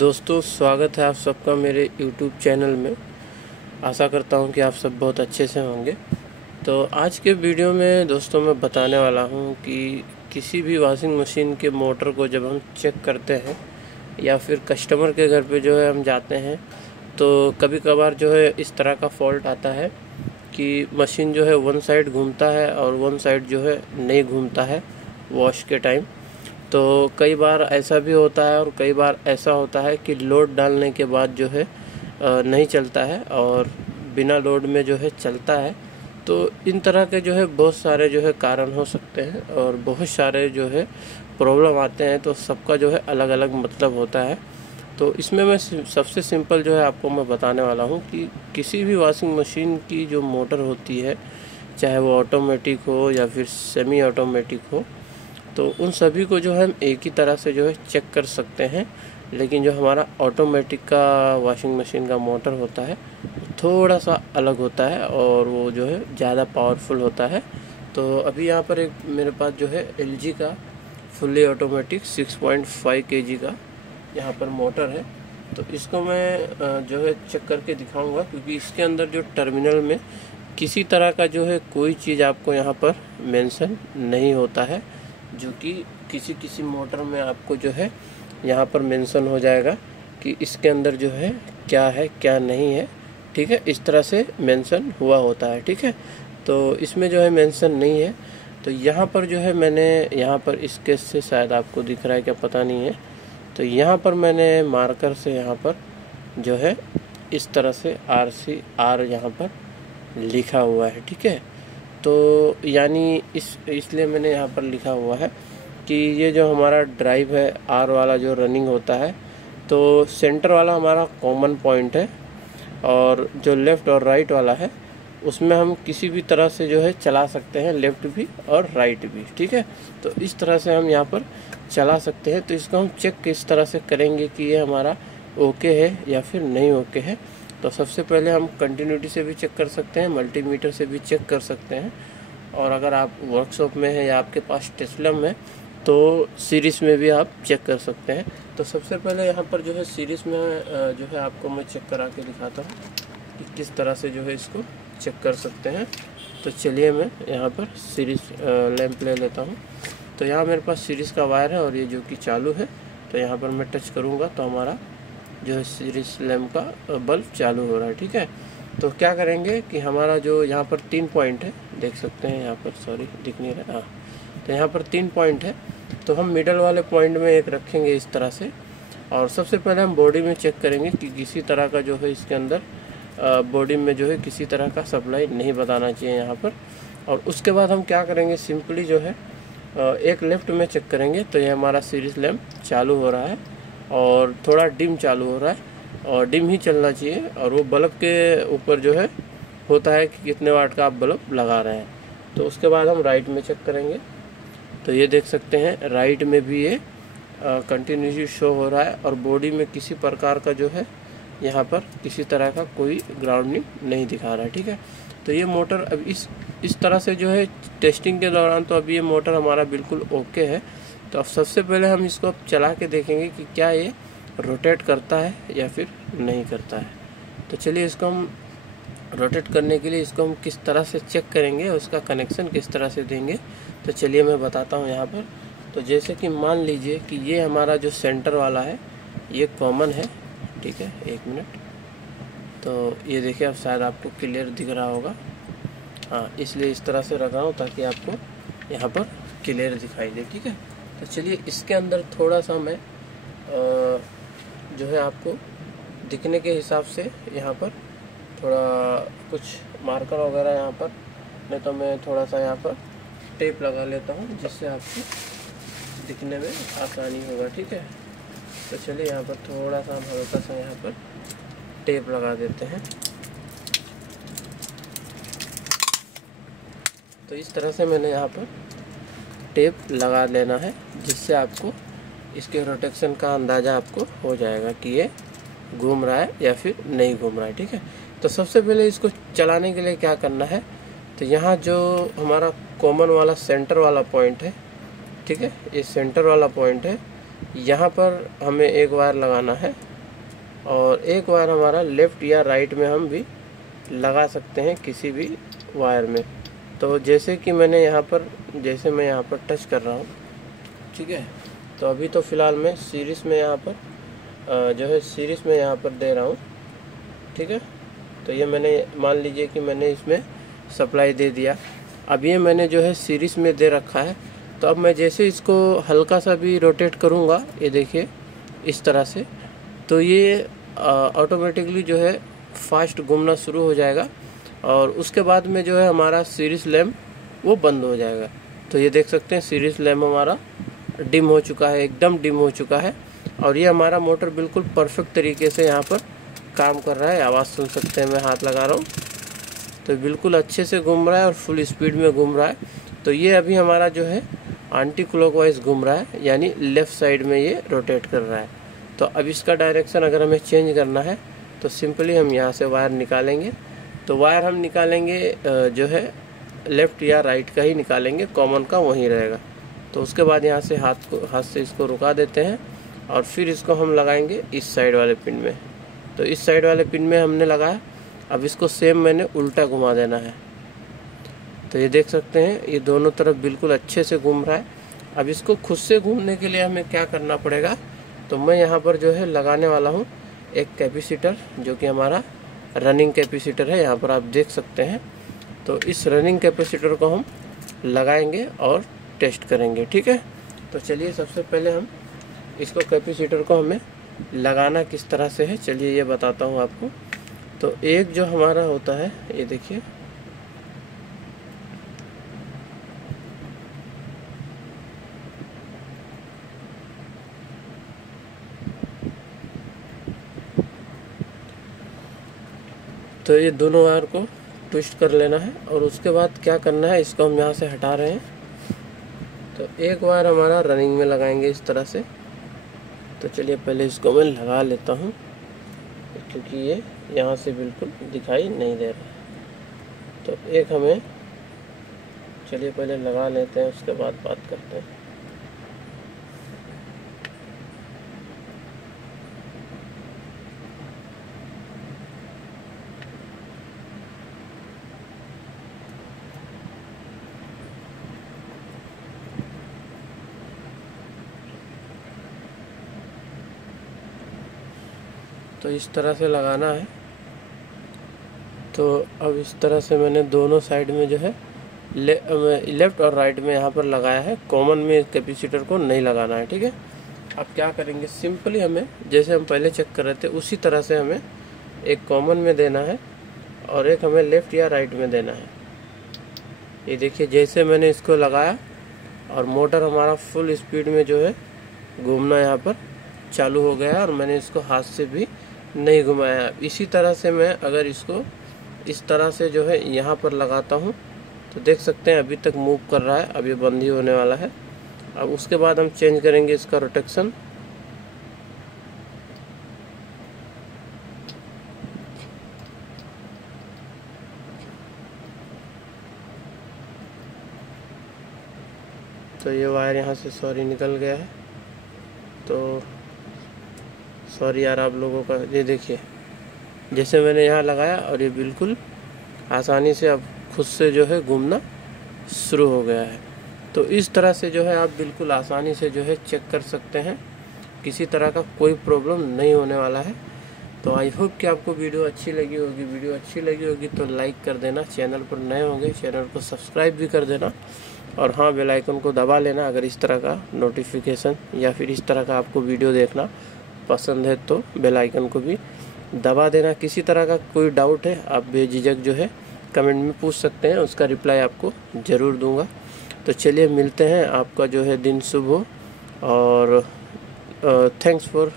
दोस्तों, स्वागत है आप सबका मेरे YouTube चैनल में। आशा करता हूं कि आप सब बहुत अच्छे से होंगे। तो आज के वीडियो में दोस्तों मैं बताने वाला हूं कि किसी भी वॉशिंग मशीन के मोटर को जब हम चेक करते हैं या फिर कस्टमर के घर पे जो है हम जाते हैं, तो कभी कभार जो है इस तरह का फॉल्ट आता है कि मशीन जो है वन साइड घूमता है और वन साइड जो है नहीं घूमता है वॉश के टाइम। तो कई बार ऐसा भी होता है और कई बार ऐसा होता है कि लोड डालने के बाद जो है नहीं चलता है और बिना लोड में जो है चलता है। तो इन तरह के जो है बहुत सारे जो है कारण हो सकते हैं और बहुत सारे जो है प्रॉब्लम आते हैं। तो सबका जो है अलग अलग मतलब होता है। तो इसमें मैं सबसे सिंपल जो है आपको मैं बताने वाला हूँ कि किसी भी वॉशिंग मशीन की जो मोटर होती है, चाहे वो ऑटोमेटिक हो या फिर सेमी ऑटोमेटिक हो, तो उन सभी को जो है हम एक ही तरह से जो है चेक कर सकते हैं। लेकिन जो हमारा ऑटोमेटिक का वॉशिंग मशीन का मोटर होता है थोड़ा सा अलग होता है और वो जो है ज़्यादा पावरफुल होता है। तो अभी यहाँ पर एक मेरे पास जो है LG का फुल्ली ऑटोमेटिक 6.5 kg का यहाँ पर मोटर है। तो इसको मैं जो है चेक करके दिखाऊंगा, क्योंकि इसके अंदर जो टर्मिनल में किसी तरह का जो है कोई चीज़ आपको यहाँ पर मेंशन नहीं होता है, जो कि किसी मोटर में आपको जो है यहाँ पर मेंशन हो जाएगा कि इसके अंदर जो है क्या नहीं है। ठीक है, इस तरह से मेंशन हुआ होता है। ठीक है, तो इसमें जो है मेंशन नहीं है। तो यहाँ पर जो है मैंने यहाँ पर इस केस से शायद आपको दिख रहा है क्या पता नहीं है। तो यहाँ पर मैंने मार्कर से यहाँ पर जो है इस तरह से RCR यहाँ पर लिखा हुआ है। ठीक है, तो यानी इसलिए मैंने यहाँ पर लिखा हुआ है कि ये जो हमारा ड्राइव है R वाला जो रनिंग होता है, तो सेंटर वाला हमारा कॉमन पॉइंट है और जो लेफ़्ट और राइट वाला है उसमें हम किसी भी तरह से जो है चला सकते हैं, लेफ़्ट भी और राइट भी। ठीक है, तो इस तरह से हम यहाँ पर चला सकते हैं। तो इसको हम चेक किस तरह से करेंगे कि ये हमारा ओके है या फिर नहीं ओके है। तो सबसे पहले हम कंटिन्यूटी से भी चेक कर सकते हैं, मल्टीमीटर से भी चेक कर सकते हैं, और अगर आप वर्कशॉप में हैं या आपके पास टेस्लम है तो सीरीज़ में भी आप चेक कर सकते हैं। तो सबसे पहले यहाँ पर जो है सीरीज़ में जो है आपको मैं चेक करा के दिखाता हूँ कि किस तरह से जो है इसको चेक कर सकते हैं। तो चलिए मैं यहाँ पर सीरीज़ लैंप ले लेता हूँ। तो यहाँ मेरे पास सीरीज़ का वायर है और ये जो कि चालू है। तो यहाँ पर मैं टच करूँगा तो हमारा जो है सीरीज़ लैंप का बल्ब चालू हो रहा है। ठीक है, तो क्या करेंगे कि हमारा जो यहाँ पर 3 पॉइंट है, देख सकते हैं यहाँ पर, सॉरी दिख नहीं रहा, तो यहाँ पर 3 पॉइंट है। तो हम मिडल वाले पॉइंट में एक रखेंगे इस तरह से, और सबसे पहले हम बॉडी में चेक करेंगे कि किसी तरह का जो है इसके अंदर बॉडी में जो है किसी तरह का सप्लाई नहीं बताना चाहिए यहाँ पर। और उसके बाद हम क्या करेंगे, सिंपली जो है एक लेफ़्ट में चेक करेंगे। तो ये हमारा सीरीज़ लैंप चालू हो रहा है और थोड़ा डिम चालू हो रहा है, और डिम ही चलना चाहिए। और वो बल्ब के ऊपर जो है होता है कि कितने वाट का आप बल्ब लगा रहे हैं। तो उसके बाद हम राइट में चेक करेंगे। तो ये देख सकते हैं राइट में भी ये कंटिन्यूसली शो हो रहा है और बॉडी में किसी प्रकार का जो है यहाँ पर किसी तरह का कोई ग्राउंडिंग नहीं दिखा रहा है। ठीक है, तो ये मोटर अब इस तरह से जो है टेस्टिंग के दौरान तो अभी ये मोटर हमारा बिल्कुल ओके है। तो अब सबसे पहले हम इसको अब चला के देखेंगे कि क्या ये रोटेट करता है या फिर नहीं करता है। तो चलिए इसको हम रोटेट करने के लिए इसको हम किस तरह से चेक करेंगे, उसका कनेक्शन किस तरह से देंगे। तो चलिए मैं बताता हूँ यहाँ पर। तो जैसे कि मान लीजिए कि ये हमारा जो सेंटर वाला है ये कॉमन है। ठीक है, 1 मिनट। तो ये देखिए, अब शायद आपको क्लियर दिख रहा होगा। हाँ, इसलिए इस तरह से रखा हूँ ताकि आपको यहाँ पर क्लियर दिखाई दे। ठीक है, तो चलिए इसके अंदर थोड़ा सा मैं जो है आपको दिखने के हिसाब से यहाँ पर थोड़ा कुछ मार्कर वगैरह यहाँ पर, नहीं तो मैं थोड़ा सा यहाँ पर टेप लगा लेता हूँ जिससे आपको दिखने में आसानी होगा। ठीक है, तो चलिए यहाँ पर थोड़ा सा हम हल्का सा यहाँ पर टेप लगा देते हैं। तो इस तरह से मैंने यहाँ पर टेप लगा लेना है, जिससे आपको इसके रोटेशन का अंदाज़ा आपको हो जाएगा कि ये घूम रहा है या फिर नहीं घूम रहा है। ठीक है, तो सबसे पहले इसको चलाने के लिए क्या करना है, तो यहाँ जो हमारा कॉमन वाला सेंटर वाला पॉइंट है, ठीक है, ये सेंटर वाला पॉइंट है, यहाँ पर हमें एक वायर लगाना है और एक वायर हमारा लेफ़्ट या राइट में हम भी लगा सकते हैं किसी भी वायर में। तो जैसे कि मैं यहाँ पर टच कर रहा हूँ, ठीक है। तो अभी तो फ़िलहाल मैं सीरीज़ में यहाँ पर सीरीज़ में यहाँ पर दे रहा हूँ, ठीक है। तो ये मैंने मान लीजिए कि मैंने इसमें सप्लाई दे दिया। अब ये मैंने सीरीज़ में दे रखा है। तो अब मैं जैसे इसको हल्का सा भी रोटेट करूँगा, ये देखिए इस तरह से, तो ये ऑटोमेटिकली फास्ट घूमना शुरू हो जाएगा और उसके बाद में हमारा सीरीज़ लैम्प वो बंद हो जाएगा। तो ये देख सकते हैं सीरीज़ लैम्प हमारा डिम हो चुका है, एकदम डिम हो चुका है और ये हमारा मोटर बिल्कुल परफेक्ट तरीके से यहाँ पर काम कर रहा है। आवाज़ सुन सकते हैं, मैं हाथ लगा रहा हूँ तो बिल्कुल अच्छे से घूम रहा है और फुल स्पीड में घूम रहा है। तो ये अभी हमारा एंटी क्लॉकवाइज घूम रहा है, यानी लेफ़्ट साइड में ये रोटेट कर रहा है। तो अब इसका डायरेक्शन अगर हमें चेंज करना है तो सिंपली हम यहाँ से वायर निकालेंगे। तो वायर हम निकालेंगे लेफ़्ट या राइट का ही निकालेंगे, कॉमन का वहीं रहेगा। तो उसके बाद यहाँ से हाथ से इसको रुका देते हैं और फिर इसको हम लगाएंगे इस साइड वाले पिन में। तो इस साइड वाले पिन में हमने लगाया। अब इसको सेम मैंने उल्टा घुमा देना है। तो ये देख सकते हैं ये दोनों तरफ बिल्कुल अच्छे से घूम रहा है। अब इसको खुद से घूमने के लिए हमें क्या करना पड़ेगा, तो मैं यहाँ पर लगाने वाला हूँ एक कैपेसिटर, जो कि हमारा रनिंग कैपेसिटर है, यहाँ पर आप देख सकते हैं। तो इस रनिंग कैपेसिटर को हम लगाएंगे और टेस्ट करेंगे, ठीक है। तो चलिए सबसे पहले हम इसको कैपेसिटर को हमें लगाना किस तरह से है, चलिए ये बताता हूँ आपको। तो एक जो हमारा होता है, ये देखिए तो ये दोनों वायर को ट्विस्ट कर लेना है और उसके बाद क्या करना है, इसको हम यहाँ से हटा रहे हैं। तो एक वायर हमारा रनिंग में लगाएंगे इस तरह से। तो चलिए पहले इसको मैं लगा लेता हूँ, क्योंकि ये यहाँ से बिल्कुल दिखाई नहीं दे रहा। तो एक हमें चलिए पहले लगा लेते हैं, उसके बाद बात करते हैं। तो इस तरह से लगाना है। तो अब इस तरह से मैंने दोनों साइड में लेफ़्ट और राइट में यहाँ पर लगाया है। कॉमन में कैपेसिटर को नहीं लगाना है, ठीक है। अब क्या करेंगे, सिंपली हमें जैसे हम पहले चेक कर रहे थे उसी तरह से हमें एक कॉमन में देना है और एक हमें लेफ़्ट या राइट में देना है। ये देखिए जैसे मैंने इसको लगाया और मोटर हमारा फुल स्पीड में घूमना यहाँ पर चालू हो गया और मैंने इसको हाथ से भी नहीं घुमाया। इसी तरह से मैं अगर इसको इस तरह से यहाँ पर लगाता हूँ तो देख सकते हैं अभी तक मूव कर रहा है। अब ये बंद ही होने वाला है। अब उसके बाद हम चेंज करेंगे इसका रोटेशन। तो ये वायर यहाँ से सॉरी निकल गया है, तो सॉरी यार आप लोगों का। ये देखिए जैसे मैंने यहाँ लगाया और ये बिल्कुल आसानी से अब खुद से घूमना शुरू हो गया है। तो इस तरह से आप बिल्कुल आसानी से चेक कर सकते हैं, किसी तरह का कोई प्रॉब्लम नहीं होने वाला है। तो आई होप कि आपको वीडियो अच्छी लगी होगी। तो लाइक कर देना, चैनल पर नए होंगे चैनल को सब्सक्राइब भी कर देना और हाँ बेल आइकन को दबा लेना। अगर इस तरह का नोटिफिकेशन या फिर इस तरह का आपको वीडियो देखना पसंद है तो बेल आइकन को भी दबा देना। किसी तरह का कोई डाउट है आप बेझिझक कमेंट में पूछ सकते हैं, उसका रिप्लाई आपको ज़रूर दूंगा। तो चलिए मिलते हैं, आपका दिन शुभ हो और thanks for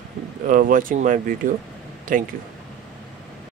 watching my video. Thank you.